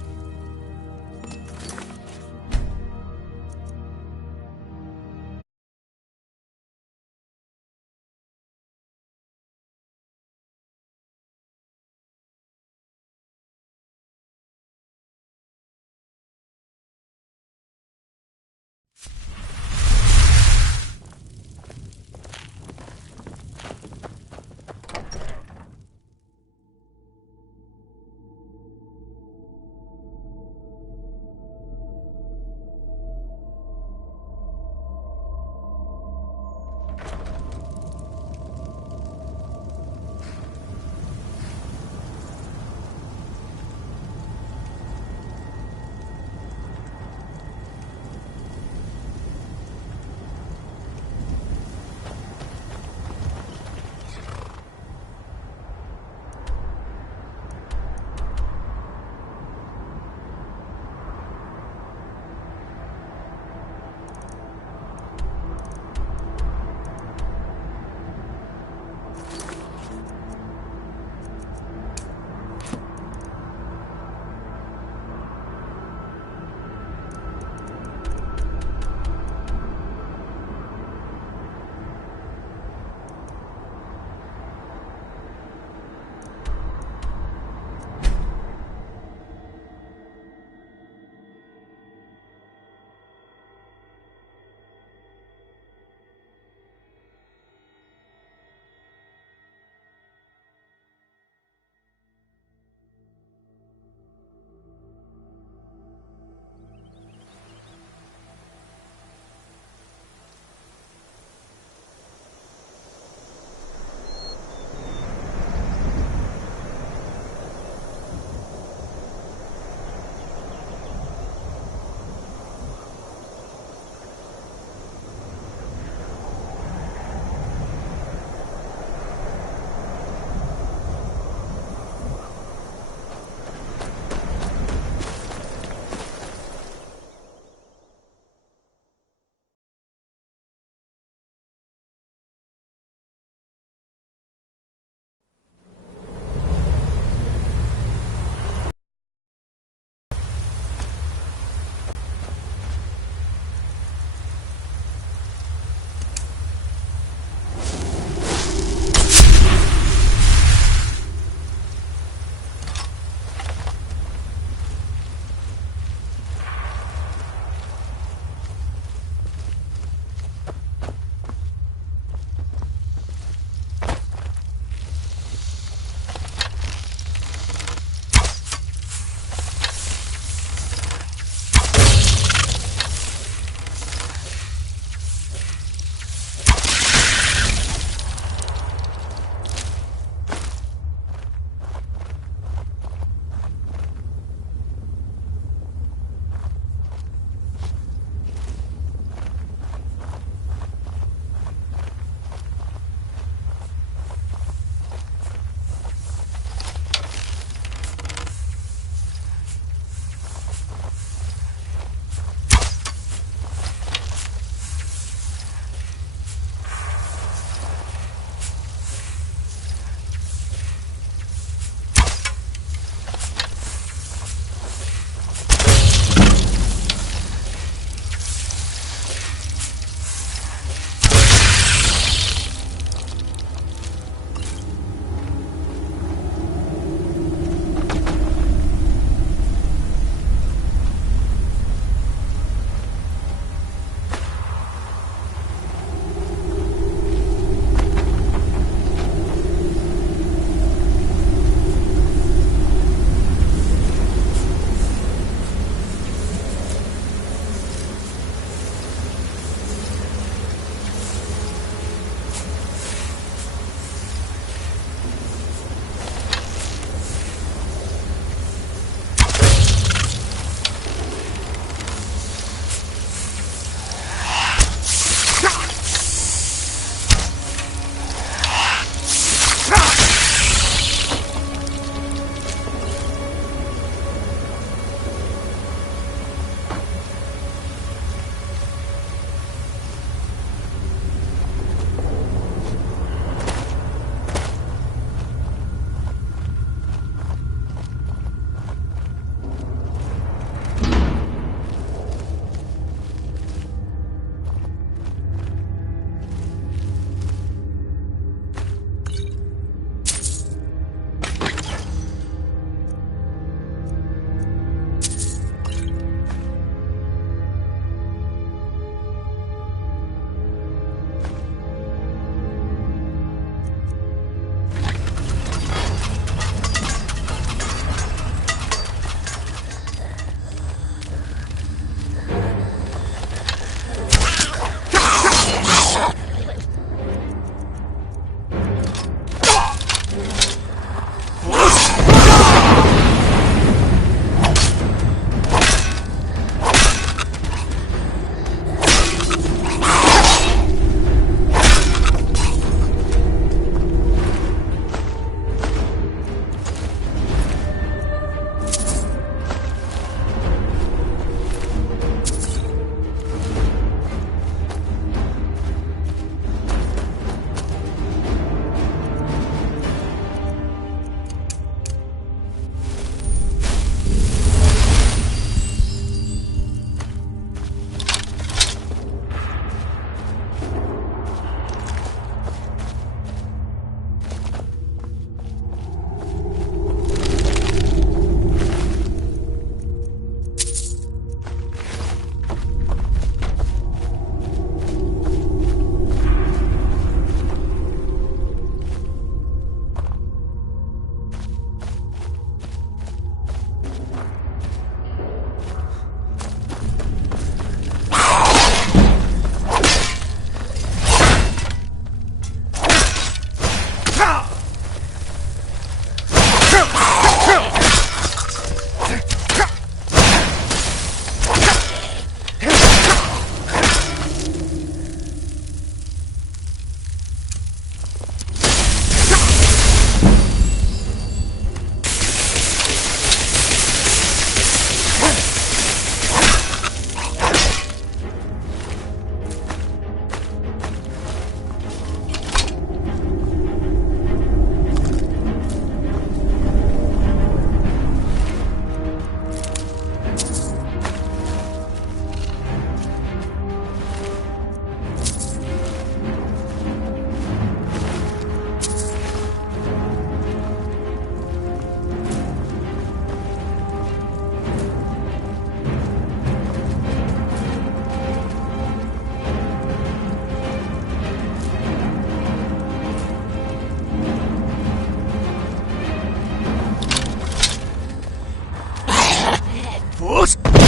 Vamos!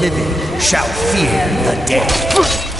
living shall fear the dead.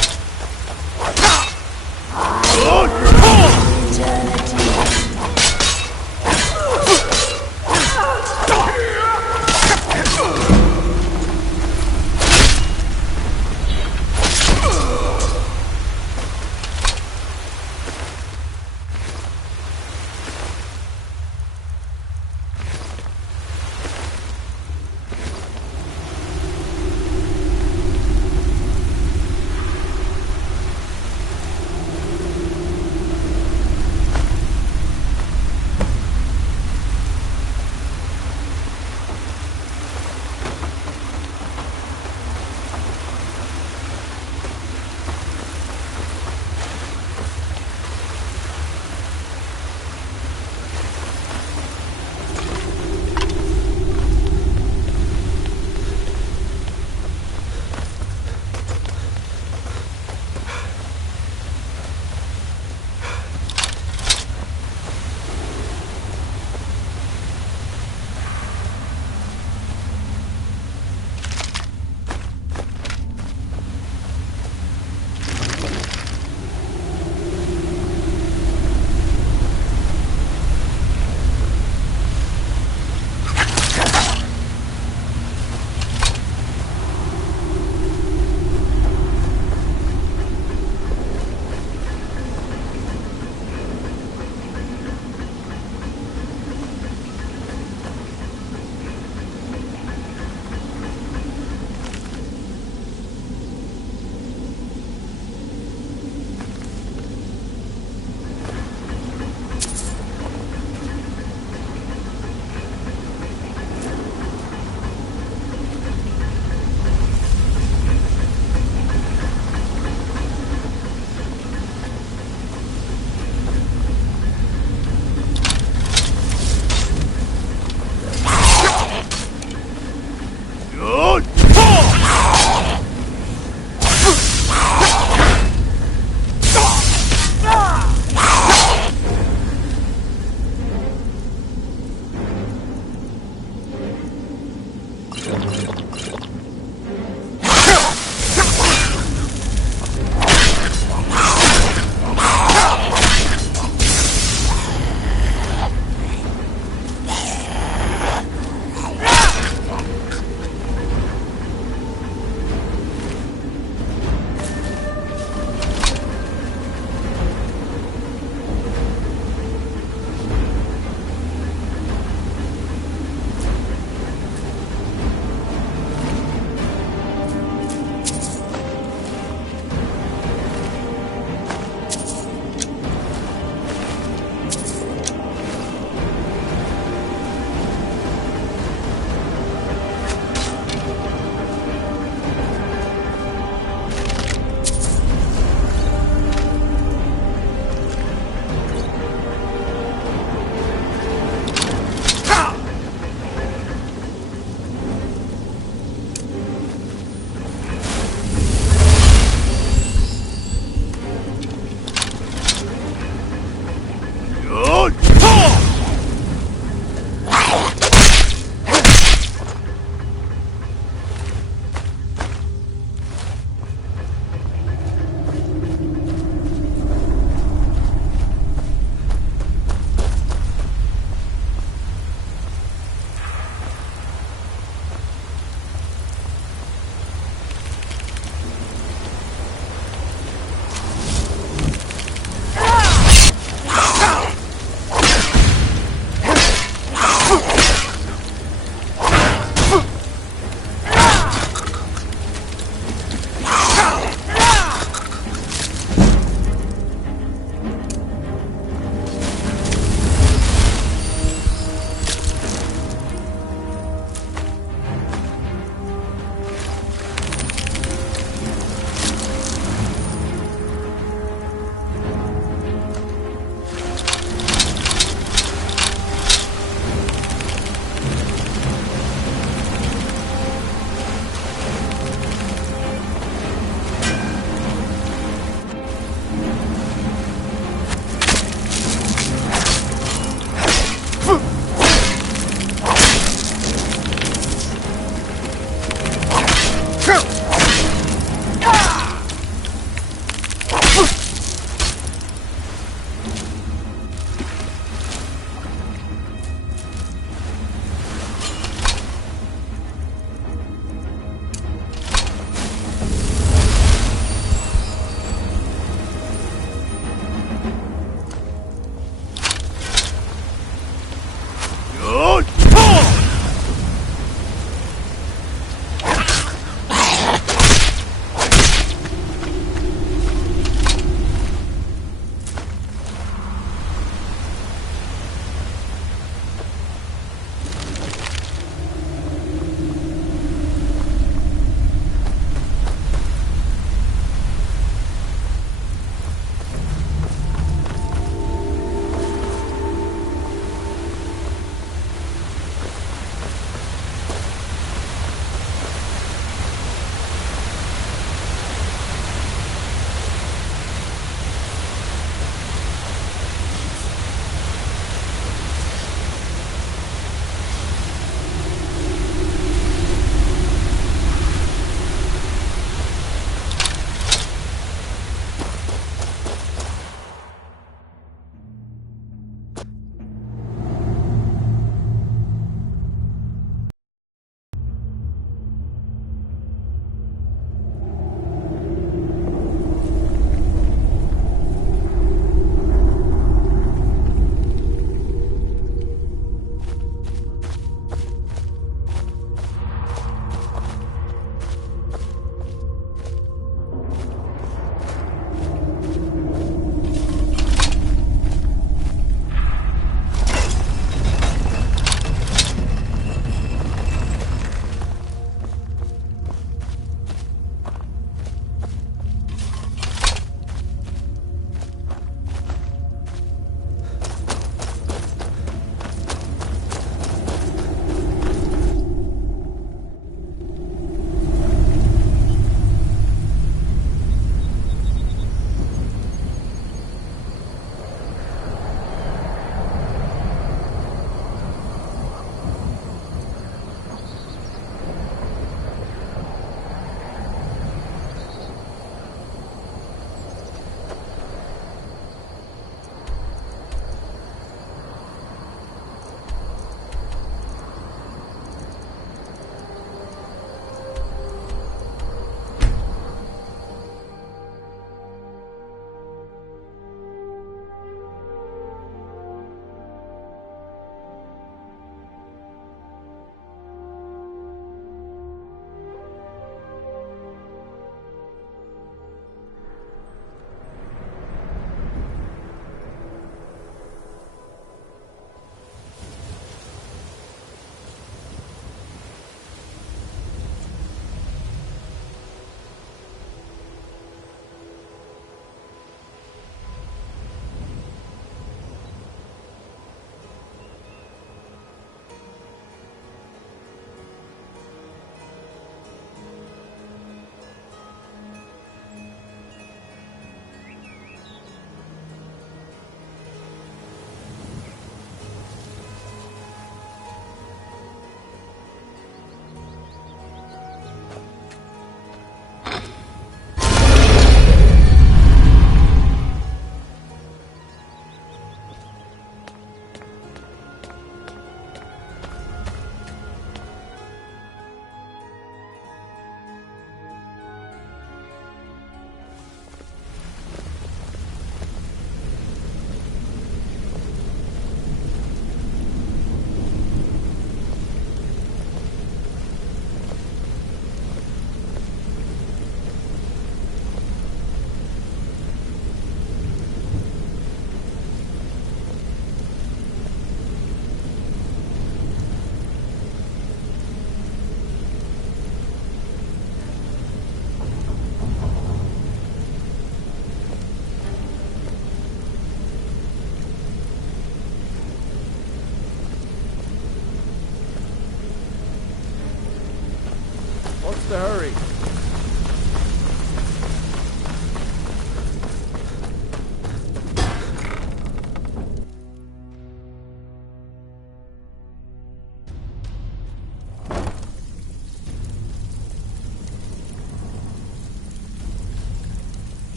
the hurry?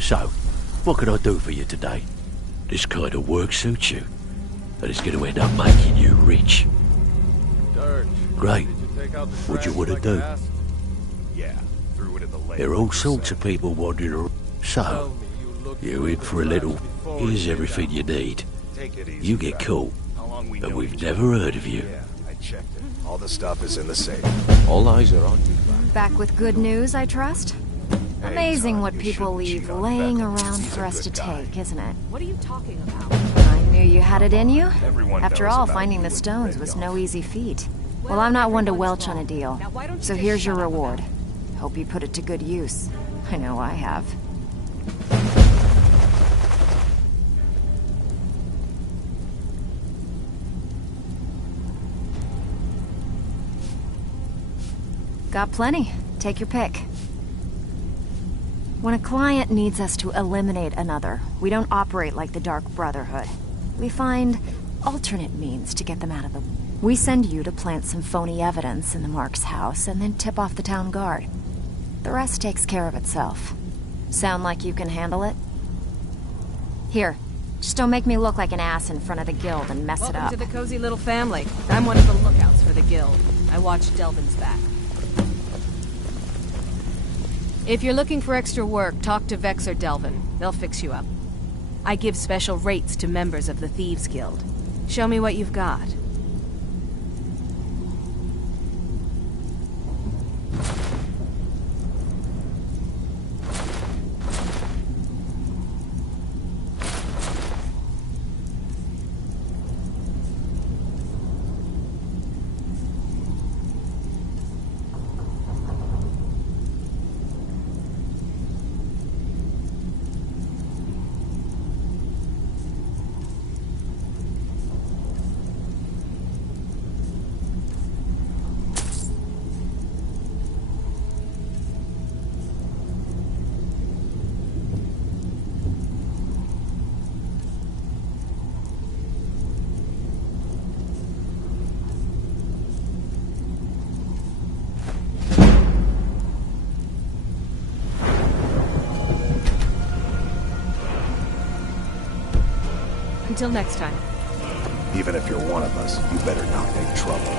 So, what can I do for you today? This kind of work suits you, and it's going to end up making you rich. Dirge. Great. Did you take out the What you trash want to like do? I asked? Yeah, threw it in the lake. There are all sorts of people wandering around. Tell So, me you looked you're through in the for a trash little. before Here's you everything you need. Take it easy. You get fella. caught, How long we and know we've each never other? heard of you. Yeah, I checked it. All the stuff is in the safe. All eyes are on you. Back with good news, I trust? Hey, Amazing son, what you people shouldn't leave cheat on laying veterans. around He's for a us to good guy. take, isn't it? What are you talking about? I knew you had it in you. Everyone After knows all, about finding you the and stones was no easy feat. Well, Well, I'm not one to everyone's welch on a wrong. deal. Now, why don't you So just here's your shut up reward. about Hope you put it to good use. I know I have. Got plenty. Take your pick. When a client needs us to eliminate another, we don't operate like the Dark Brotherhood. We find alternate means to get them out of the... We send you to plant some phony evidence in the Mark's house and then tip off the town guard. The rest takes care of itself. Sound like you can handle it? Here, just don't make me look like an ass in front of the guild and mess it Welcome up. to the cozy little family. I'm one of the lookouts for the guild. I watch Delvin's back. If you're looking for extra work, talk to Vex or Delvin. They'll fix you up. I give special rates to members of the Thieves Guild. Show me what you've got. Until next time. Even if you're one of us, you better not make trouble.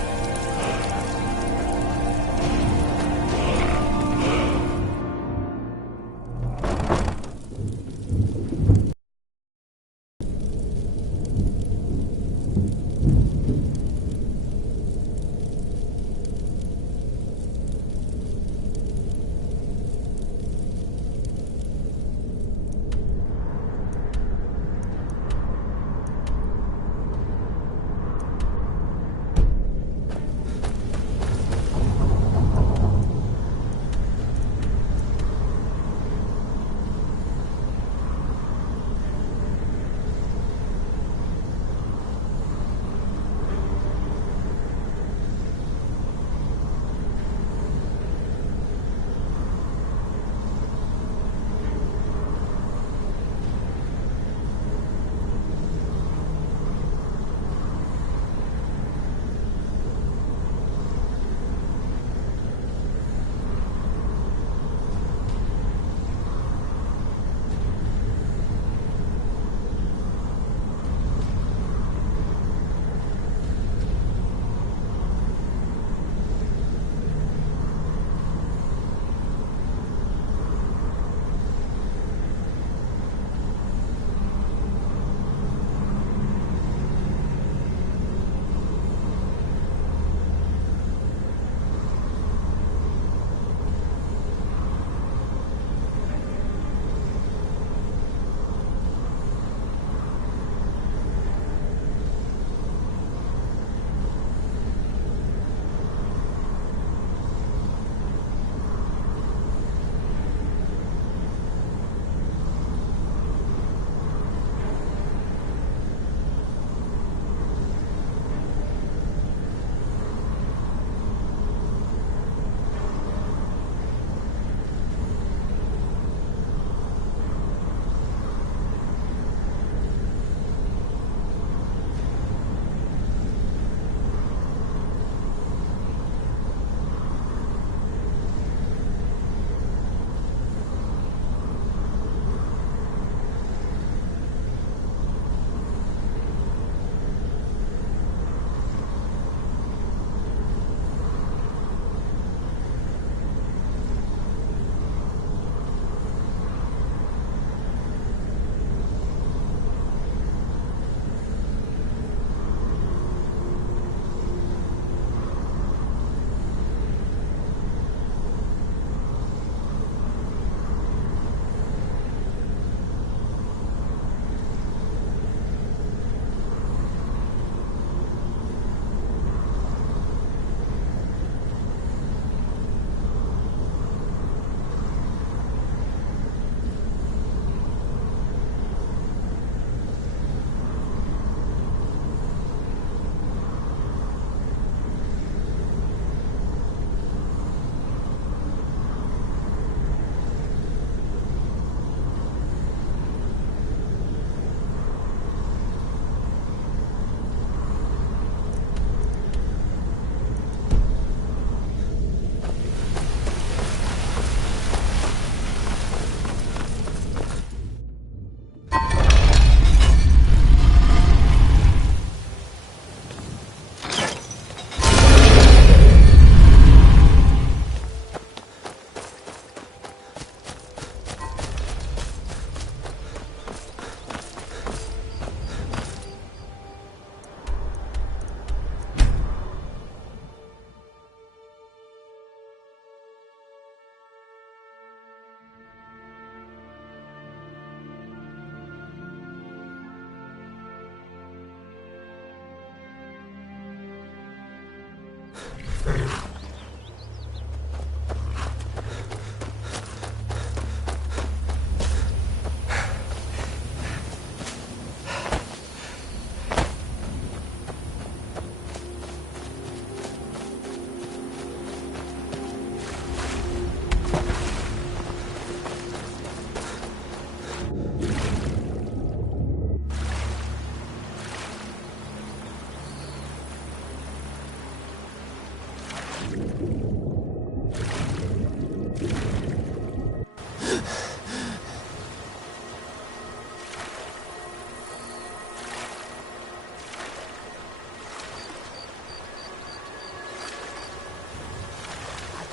I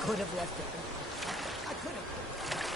could have left it. I could have.